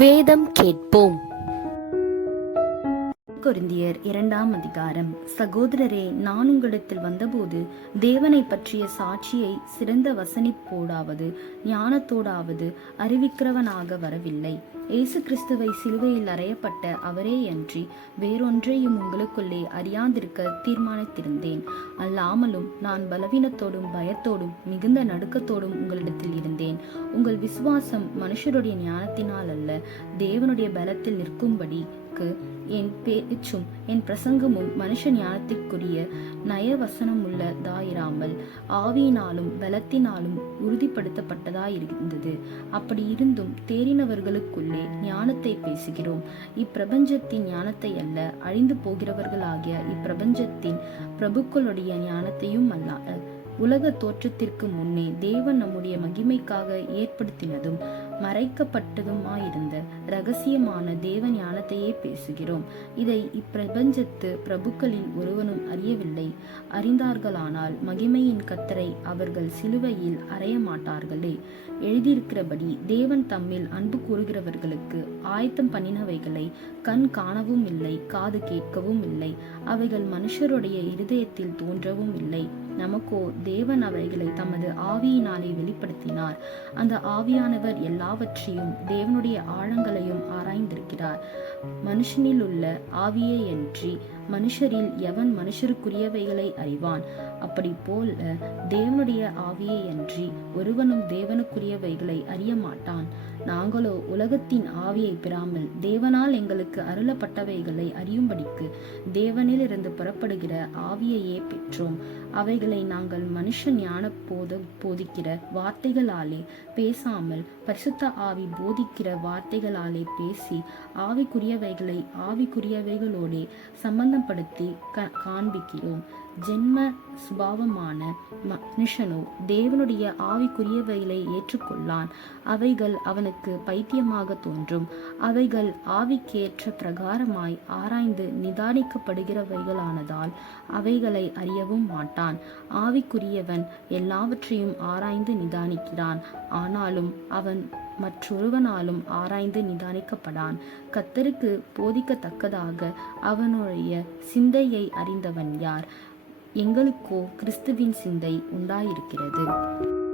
வேதம் கேட்போம் கொருந்தியர் இரண்டாம் அதிகாரம் சகோதரரே நான் உங்களிடத்தில் வந்தபோது தேவனை பற்றிய சாட்சியை சிறந்த வசனிப்போடாவது ஞானத்தோடாவது அறிவிக்கிறவனாக வரவில்லை இயேசு கிறிஸ்துவை சிலுவையில் அறையப்பட்ட அவரே அன்றி வேறொன்றையும் உங்களுக்குள்ளே அறியாந்திருக்க தீர்மானித்திருந்தேன் அல்லாமலும் நான் பலவீனத்தோடும் பயத்தோடும் மிகுந்த நடுக்கத்தோடும் உங்களிடத்தில் இருந்தேன் உங்கள் விசுவாசம் மனுஷருடைய ஞானத்தினால் அல்ல தேவனுடைய பலத்தில் நிற்கும்படி என் பேச்சும் என் பிரசங்கமும் மனுஷ ஞானத்திற்குரிய நயவசனம் உள்ளதாயிராமல் ஆவியினாலும் பலத்தினாலும் உறுதிப்படுத்தப்பட்டதாயிருந்தது அப்படி இருந்தும் தேறினவர்களுக்குள்ளே ஞானத்தை பேசுகிறோம் இப்பிரபஞ்சத்தின் ஞானத்தை அல்ல அழிந்து போகிறவர்களாகிய இப்பிரபஞ்சத்தின் பிரபுக்களுடைய ஞானத்தையும் அல்லாத உலக தோற்றத்திற்கு முன்னே தேவன் நம்முடைய மகிமைக்காக ஏற்படுத்தினதும் மறைக்கப்பட்டதுமாயிருந்த ரகசியமான தேவ ஞானத்தையே பேசுகிறோம் இதை இப்பிரபஞ்சத்து பிரபுக்களில் ஒருவனும் அறியவில்லை அறிந்தார்களானால் மகிமையின் கத்தரை அவர்கள் சிலுவையில் அறைய மாட்டார்களே எழுதியிருக்கிறபடி தேவன் தம்மில் அன்பு கூறுகிறவர்களுக்கு ஆயத்தம் பண்ணினவைகளை கண் காணவும் இல்லை காது கேட்கவும் இல்லை அவைகள் மனுஷருடைய இருதயத்தில் தோன்றவும் இல்லை நமக்கோ தேவன் அவைகளை தமது ஆவியினாலே வெளிப்படுத்தினார் அந்த ஆவியானவர் எல்லாவற்றையும் தேவனுடைய ஆழங்களையும் ஆராய்ந்திருக்கிறார் மனுஷனில் உள்ள ஆவியே அன்றி மனுஷரில் எவன் மனுஷருக்குரியவைகளை அறிவான் அப்படி போல தேவனுடைய ஆவியை அன்றி ஒருவனும் தேவனுக்குரியவைகளை அறிய மாட்டான் நாங்களோ உலகத்தின் ஆவியை பெறாமல் தேவனால் எங்களுக்கு அருளப்பட்டவைகளை அறியும்படிக்கு தேவனில் இருந்து புறப்படுகிற ஆவியையே பெற்றோம் அவைகள் இதனை நாங்கள் மனுஷ ஞான போத போதிக்கிற வார்த்தைகளாலே பேசாமல் பரிசுத்த ஆவி போதிக்கிற வார்த்தைகளாலே பேசி ஆவிக்குரியவைகளை ஆவிக்குரியவைகளோடே சம்பந்தப்படுத்தி காண்பிக்கிறோம் ஜென்ம சுபாவமான மனுஷனோ தேவனுடைய ஆவிக்குரியவைகளை ஏற்றுக்கொள்ளான் அவைகள் அவனுக்கு பைத்தியமாக தோன்றும் அவைகள் ஆவிக்கேற்ற பிரகாரமாய் ஆராய்ந்து நிதானிக்கப்படுகிறவைகளானதால் அவைகளை அறியவும் மாட்டான் ஆவிக்குரியவன் எல்லாவற்றையும் ஆராய்ந்து நிதானிக்கிறான் ஆனாலும் அவன் மற்றொருவனாலும் ஆராய்ந்து நிதானிக்கப்படான் கத்தருக்கு போதிக்கத்தக்கதாக அவனுடைய சிந்தையை அறிந்தவன் யார் எங்களுக்கோ கிறிஸ்துவின் சிந்தை உண்டாயிருக்கிறது